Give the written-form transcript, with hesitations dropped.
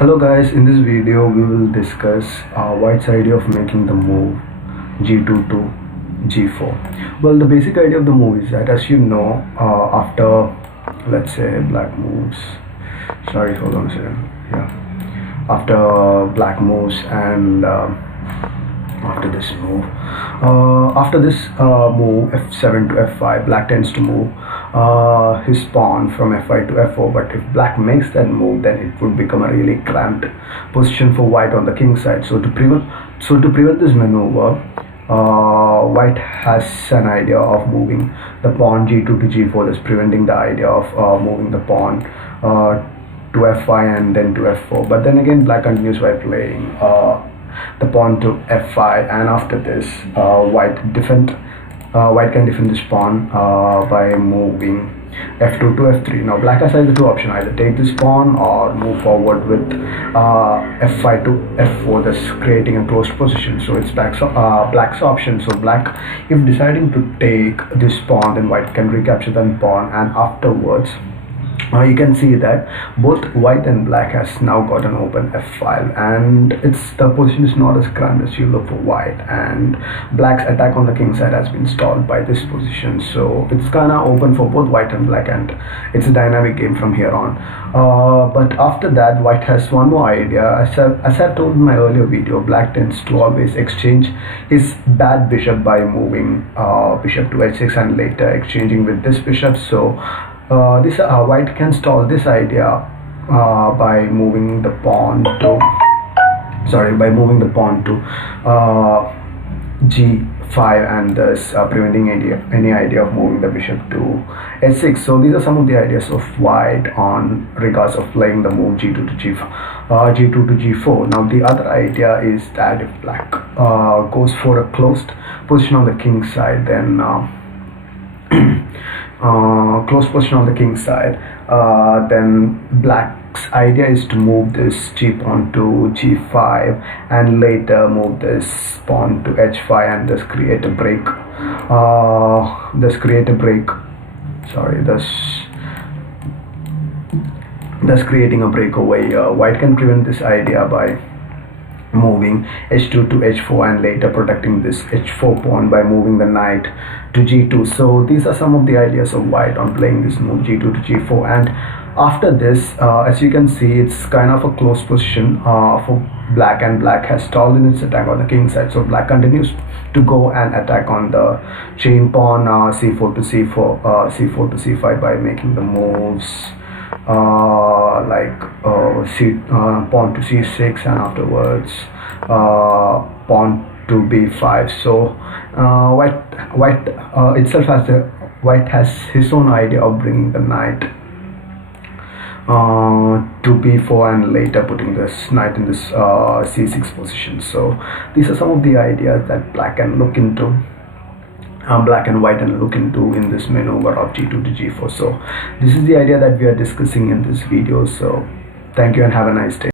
Hello guys, in this video we will discuss White's idea of making the move g2 to g4. Well, the basic idea of the move is that, as you know, after, let's say, black moves, sorry, hold on a second, yeah, after black moves and after this move, move f7 to f5, black tends to move his pawn from f5 to f4. But if black makes that move, then it would become a really cramped position for white on the king side. So to prevent this maneuver, white has an idea of moving the pawn g2 to g4, thus preventing the idea of moving the pawn to f5 and then to f4. But then again, black continues by playing the pawn to f5, and after this, white can defend this pawn by moving f2 to f3. Now black has either two options: either take this pawn or move forward with f5 to f4, thus creating a closed position. So it's black's option. So black, if deciding to take this pawn, then white can recapture that pawn, and afterwards you can see that both white and black has now got an open f5, and the position is not as cramped as you look for white, and black's attack on the king side has been stalled by this position. So it's kind of open for both white and black, and it's a dynamic game from here on. But after that, white has one more idea. As I told in my earlier video, black tends to always exchange his bad bishop by moving bishop to h6 and later exchanging with this bishop. So white can stall this idea by moving the pawn to g5, and thus preventing any idea of moving the bishop to h6. So these are some of the ideas of white on regards of playing the move g2 to g4. Now the other idea is that if black goes for a closed position on the king side, then then black's idea is to move this g pawn to g5 and later move this pawn to h5, and thus create a break. Thus creating a break over here. White can prevent this idea by moving h2 to h4 and later protecting this h4 pawn by moving the knight to g2. So these are some of the ideas of white on playing this move g2 to g4. And after this, as you can see, it's kind of a close position for black, and black has stalled in its attack on the king side. So black continues to go and attack on the chain pawn c4 to c4, c4 to c5 by making the moves pawn to c6, and afterwards pawn to b5. So white has his own idea of bringing the knight to b4 and later putting this knight in this c6 position. So these are some of the ideas that black and white can look into in this maneuver of g2 to g4. So this is the idea that we are discussing in this video. So thank you and have a nice day.